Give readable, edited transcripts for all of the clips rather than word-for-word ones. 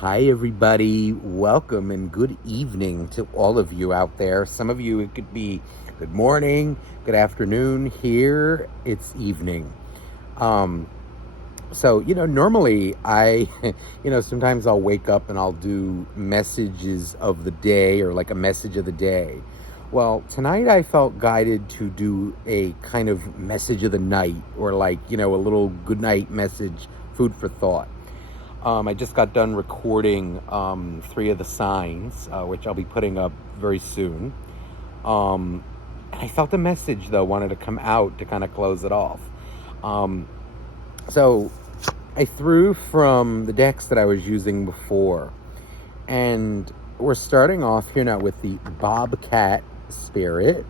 Hi, everybody. Welcome and good evening to all of you out there. Some of you, it could be good morning, good afternoon. Here, it's evening. Um, normally sometimes I'll wake up and I'll do messages of the day or like a message of the day. Well, tonight I felt guided to do a kind of message of the night or a little good night message, food for thought. I just got done recording 3 of the signs, which I'll be putting up very soon. And I felt the message, though, wanted to come out to kind of close it off. So I threw from the decks that I was using before. And we're starting off here now with the Bobcat Spirit,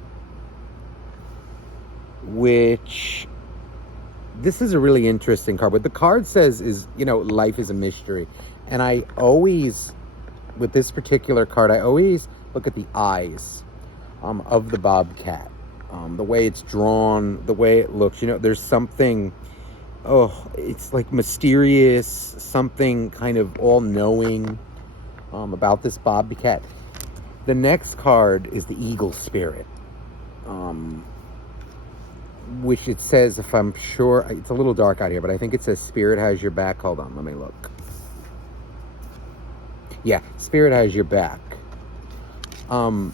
which... this is a really interesting card. What the card says is, life is a mystery. And I always, with this particular card, I always look at the eyes of the bobcat. The way it's drawn, the way it looks. There's something, it's like mysterious, something kind of all-knowing about this bobcat. The next card is the Eagle Spirit. Which it says, if I'm sure, it's a little dark out here, but I think it says Spirit has your back. Hold on, let me look. Yeah, Spirit has your back. What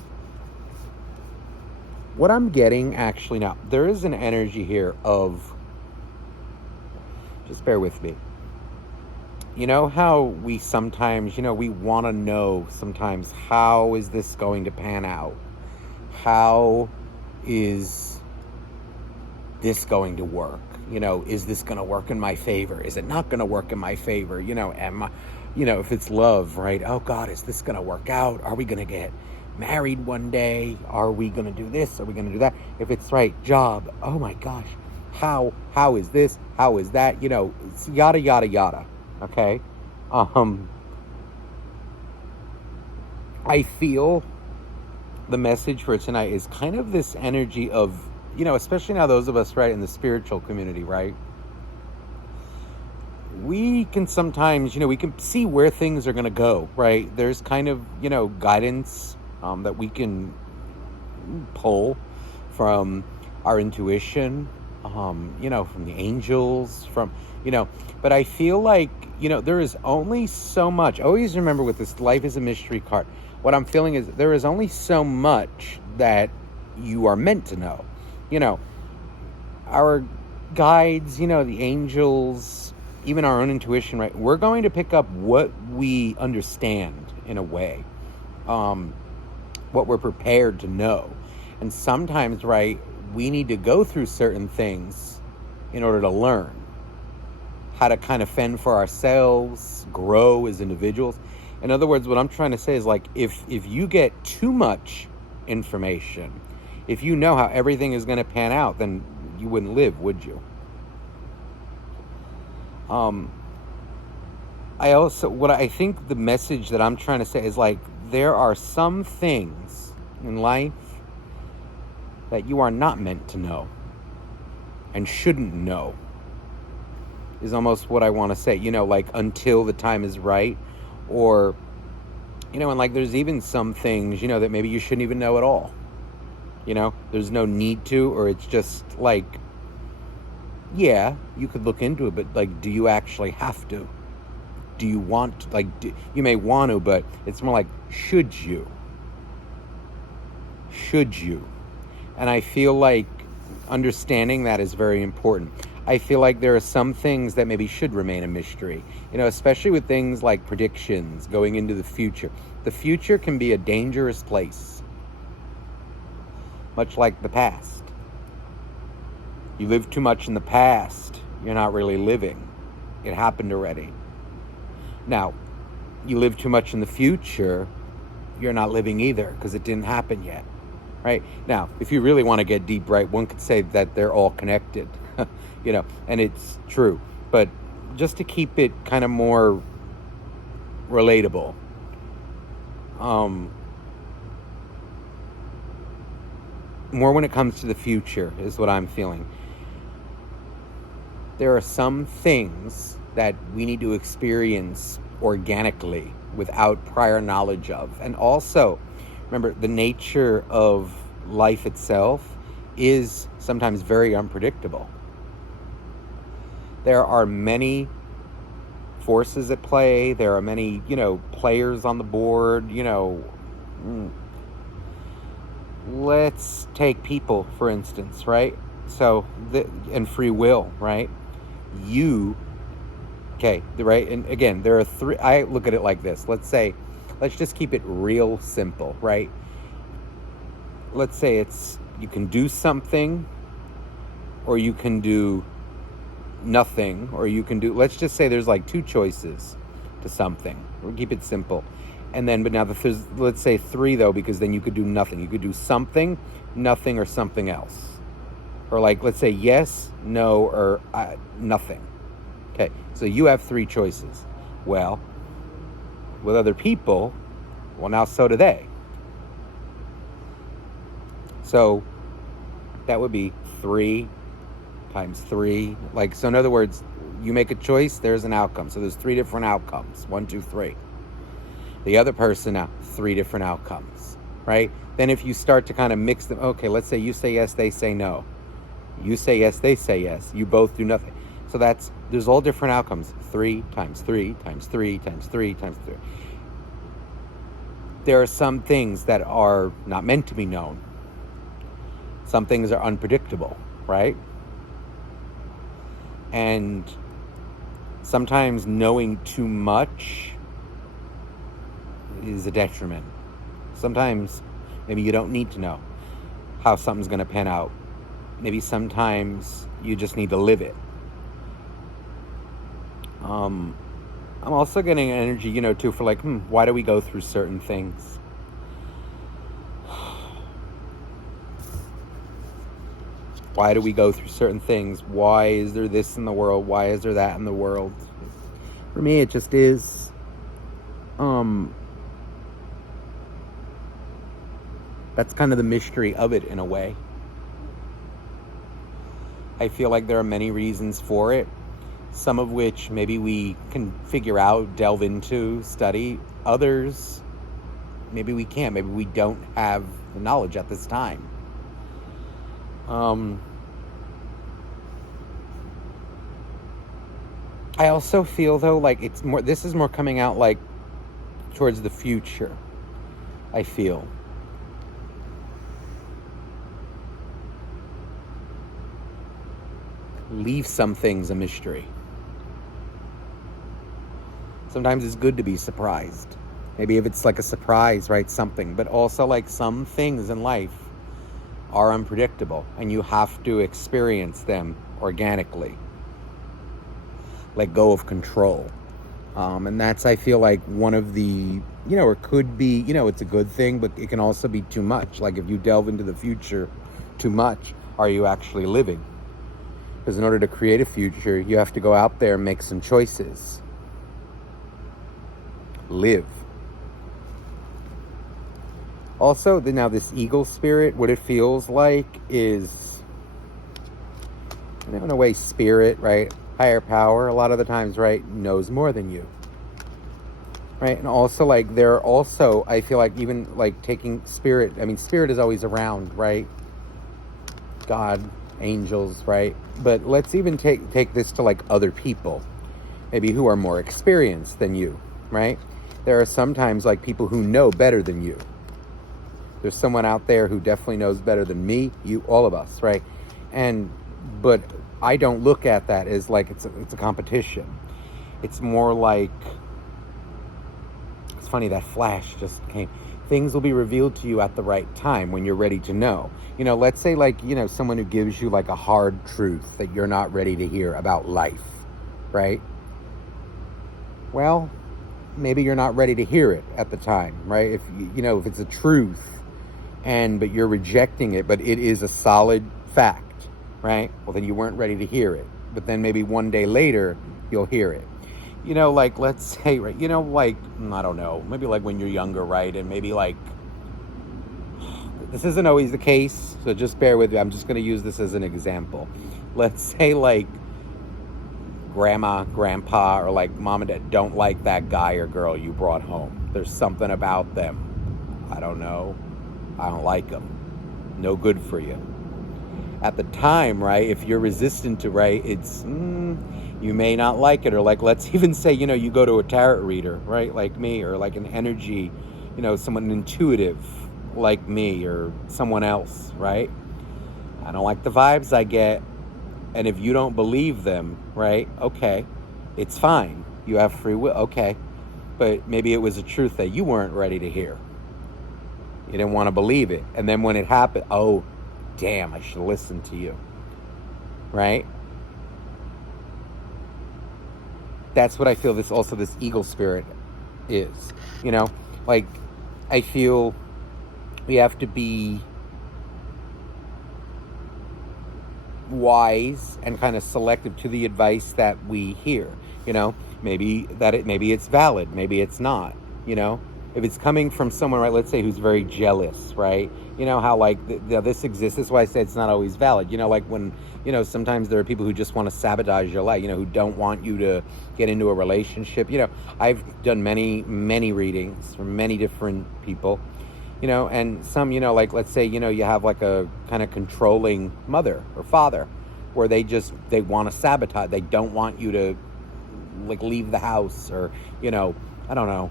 I'm getting actually now, there is an energy here of, just bear with me. You know how we sometimes, we want to know sometimes, how is this going to pan out? How is this going to work? Is this going to work in my favor? Is it not going to work in my favor? If it's love, right? Oh God, is this going to work out? Are we going to get married one day? Are we going to do this? Are we going to do that? If it's right, job. Oh my gosh. How is this? How is that? It's yada, yada, yada. Okay. I feel the message for tonight is kind of this energy of, especially now those of us, right, in the spiritual community, right? We can sometimes, we can see where things are going to go, right? There's kind of, guidance that we can pull from our intuition, from the angels, but I feel like, there is only so much. Always remember with this Life is a Mystery card, what I'm feeling is there is only so much that you are meant to know. Our guides, the angels, even our own intuition, right? We're going to pick up what we understand in a way, what we're prepared to know. And sometimes, right, we need to go through certain things in order to learn how to kind of fend for ourselves, grow as individuals. In other words, what I'm trying to say is like, if you get too much information, if you know how everything is going to pan out, then you wouldn't live, would you? What I think the message that I'm trying to say is like, there are some things in life that you are not meant to know and shouldn't know, is almost what I want to say, like until the time is right, or, and like there's even some things, that maybe you shouldn't even know at all. There's no need to, or it's just like, yeah, you could look into it, but like, do you actually have to? Do you want to? Like, you may want to, but it's more like, should you? Should you? And I feel like understanding that is very important. I feel like there are some things that maybe should remain a mystery, especially with things like predictions going into the future. The future can be a dangerous place, much like the past. You live too much in the past, you're not really living. It happened already. Now, you live too much in the future, you're not living either, because it didn't happen yet. Right? Now, if you really want to get deep, right, one could say that they're all connected, and it's true. But just to keep it kind of more relatable, more when it comes to the future is what I'm feeling. There are some things that we need to experience organically without prior knowledge of. And also, remember, the nature of life itself is sometimes very unpredictable. There are many forces at play. There are many, players on the board. Let's take people, for instance, right? So, and free will, right? Right? And again, there are three. I look at it like this. Let's just keep it real simple, right? Let's say you can do something, or you can do nothing, or you can do, let's just say there's like two choices to something. We'll keep it simple. And then, but now there's, let's say three though, because then you could do nothing. You could do something, nothing, or something else. Or like, let's say yes, no, or nothing. Okay, so you have three choices. Well, with other people, well, now so do they. So that would be 3 times 3. Like, so in other words, you make a choice, there's an outcome. So there's 3 different outcomes. 1, 2, 3. The other person now, 3 different outcomes, right? Then if you start to kind of mix them, okay, let's say you say yes, they say no. You say yes, they say yes. You both do nothing. So there's all different outcomes. 3 times 3 times 3 times 3 times 3. There are some things that are not meant to be known. Some things are unpredictable, right? And sometimes knowing too much is a detriment. Sometimes maybe you don't need to know how something's going to pan out. Maybe sometimes you just need to live it. I'm also getting energy, too, for like, why do we go through certain things? Why do we go through certain things? Why is there this in the world? Why is there that in the world? For me, it just is. That's kind of the mystery of it in a way. I feel like there are many reasons for it. Some of which maybe we can figure out, delve into, study. Others, maybe we can't. Maybe we don't have the knowledge at this time. I also feel though like this is more coming out like towards the future. I feel. Leave some things a mystery. Sometimes it's good to be surprised. Maybe if it's like a surprise, right? Something. But also like some things in life are unpredictable and you have to experience them organically. Let go of control. And that's, I feel like, one of the, or could be, it's a good thing, but it can also be too much. Like if you delve into the future too much, are you actually living? Because in order to create a future, you have to go out there and make some choices. Live. Also, now this eagle spirit, what it feels like is, in a way, spirit, right? Higher power, a lot of the times, right, knows more than you. Right? And also, like, they're also, I feel like, even, like, taking spirit, spirit is always around, right? God, angels, right? But let's even take this to, like, other people, maybe who are more experienced than you, right? There are sometimes, like, people who know better than you. There's someone out there who definitely knows better than me, you, all of us, right? But I don't look at that as like it's a competition. It's more like, it's funny, that flash just came. Things will be revealed to you at the right time when you're ready to know. Let's say like, someone who gives you like a hard truth that you're not ready to hear about life, right? Well, maybe you're not ready to hear it at the time, right? If if it's a truth but you're rejecting it, but it is a solid fact, right? Well, then you weren't ready to hear it. But then maybe one day later, you'll hear it. Like, let's say, right, like, I don't know, maybe like when you're younger, right? And maybe like, this isn't always the case, so just bear with me. I'm just going to use this as an example. Let's say like grandma, grandpa, or like mom and dad don't like that guy or girl you brought home. There's something about them. I don't know. I don't like them. No good for you. At the time, right, if you're resistant to, right, it's, you may not like it. Or like, let's even say, you go to a tarot reader, right, like me, or like an energy, someone intuitive like me or someone else, right? I don't like the vibes I get. And if you don't believe them, right, okay, it's fine. You have free will, okay. But maybe it was a truth that you weren't ready to hear. You didn't want to believe it. And then when it happened, oh, damn, I should listen to you. Right? That's what I feel this eagle spirit is. Like, I feel we have to be wise and kind of selective to the advice that we hear. Maybe it's valid, maybe it's not. If it's coming from someone, right, let's say who's very jealous, right? How like this exists. That's why I say it's not always valid. Like when sometimes there are people who just want to sabotage your life. Who don't want you to get into a relationship. I've done many readings from many different people. And some, like let's say, you have like a kind of controlling mother or father where they want to sabotage. They don't want you to like leave the house or, I don't know.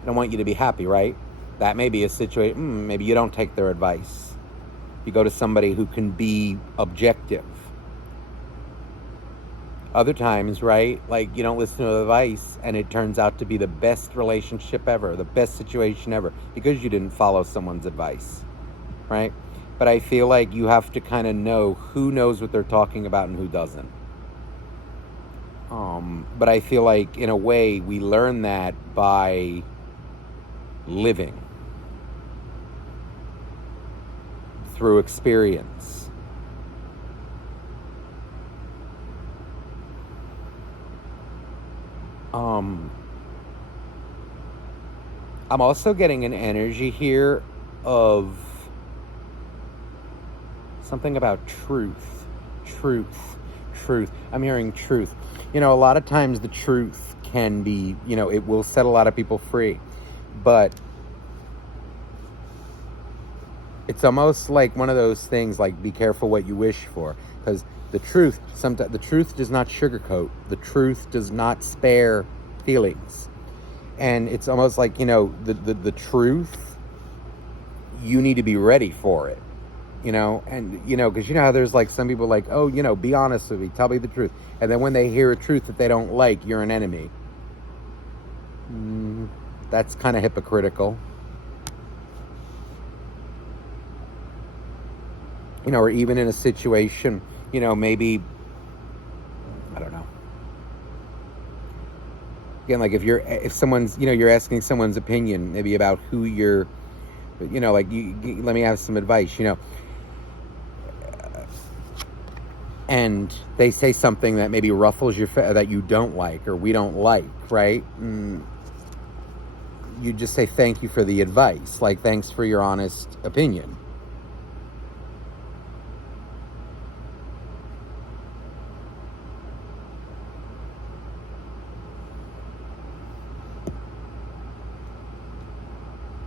I don't want you to be happy, right? That may be a situation, maybe you don't take their advice. You go to somebody who can be objective. Other times, right, like you don't listen to advice and it turns out to be the best relationship ever, the best situation ever, because you didn't follow someone's advice, right? But I feel like you have to kind of know who knows what they're talking about and who doesn't. But I feel like in a way we learn that by living through experience. I'm also getting an energy here of something about truth. I'm hearing truth. A lot of times the truth can be, it will set a lot of people free. But it's almost like one of those things, like be careful what you wish for, because the truth does not sugarcoat. The truth does not spare feelings, and it's almost like the truth. You need to be ready for it, and because how there's like some people like, oh, be honest with me, tell me the truth, and then when they hear a truth that they don't like, you're an enemy. That's kind of hypocritical. Or even in a situation, maybe, I don't know. Again, like if someone's, you're asking someone's opinion, maybe about who you're, like, let me have some advice, and they say something that maybe ruffles your that you don't like, or we don't like, right? You just say thank you for the advice, like thanks for your honest opinion.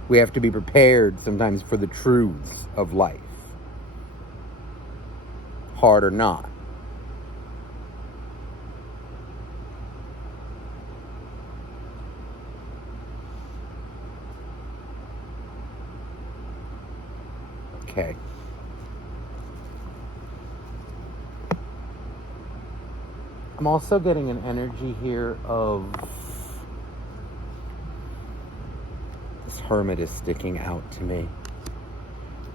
We have to be prepared sometimes for the truths of life, hard or not. Okay. I'm also getting an energy here of this Hermit is sticking out to me,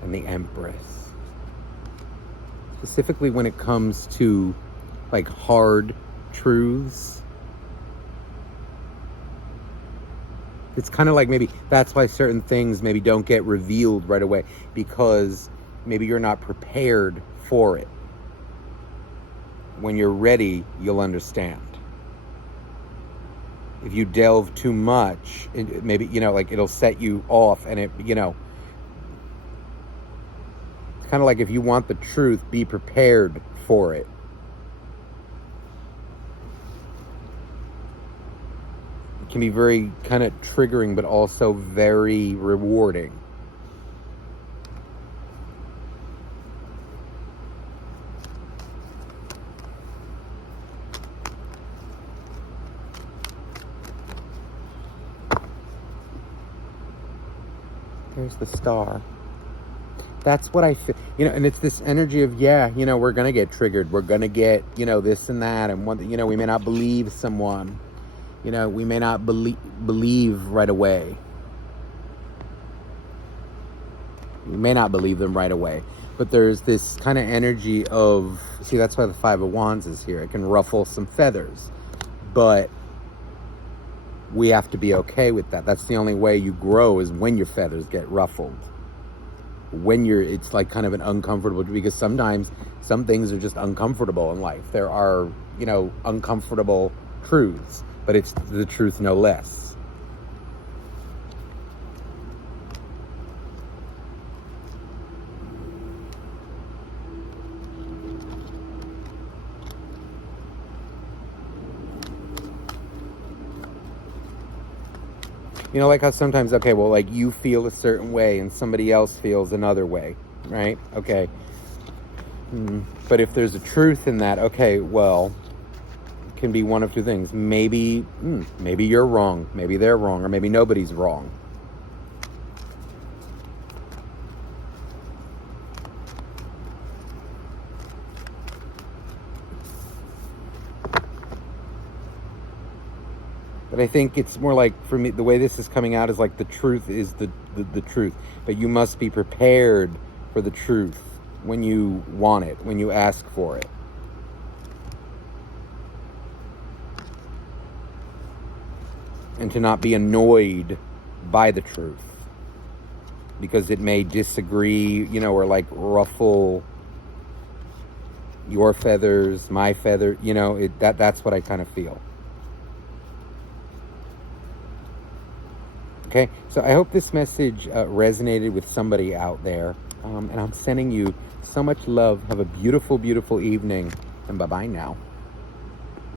and the Empress. Specifically when it comes to like hard truths. It's kind of like maybe that's why certain things maybe don't get revealed right away, because maybe you're not prepared for it. When you're ready, you'll understand. If you delve too much, maybe, like it'll set you off, and it's kind of like if you want the truth, be prepared for it. can be very kind of triggering, but also very rewarding. There's the star. That's what I feel, and it's this energy of, we're going to get triggered. We're going to get, this and that. And we may not believe someone, we may not believe right away. We may not believe them right away. But there's this kind of energy of, see, that's why the Five of Wands is here. It can ruffle some feathers. But we have to be okay with that. That's the only way you grow, is when your feathers get ruffled. When it's like kind of an uncomfortable, because sometimes some things are just uncomfortable in life. There are, uncomfortable truths, but it's the truth no less. Like how sometimes, okay, well, like you feel a certain way and somebody else feels another way, right? Okay. But if there's a truth in that, okay, well, it can be one of two things. Maybe you're wrong, maybe they're wrong, or maybe nobody's wrong. But I think it's more like, for me, the way this is coming out is like the truth is the truth. But you must be prepared for the truth when you want it, when you ask for it. And to not be annoyed by the truth, because it may disagree, or like ruffle your feathers, my feather, that's what I kind of feel. Okay, so I hope this message resonated with somebody out there. And I'm sending you so much love. Have a beautiful, beautiful evening. And bye-bye now.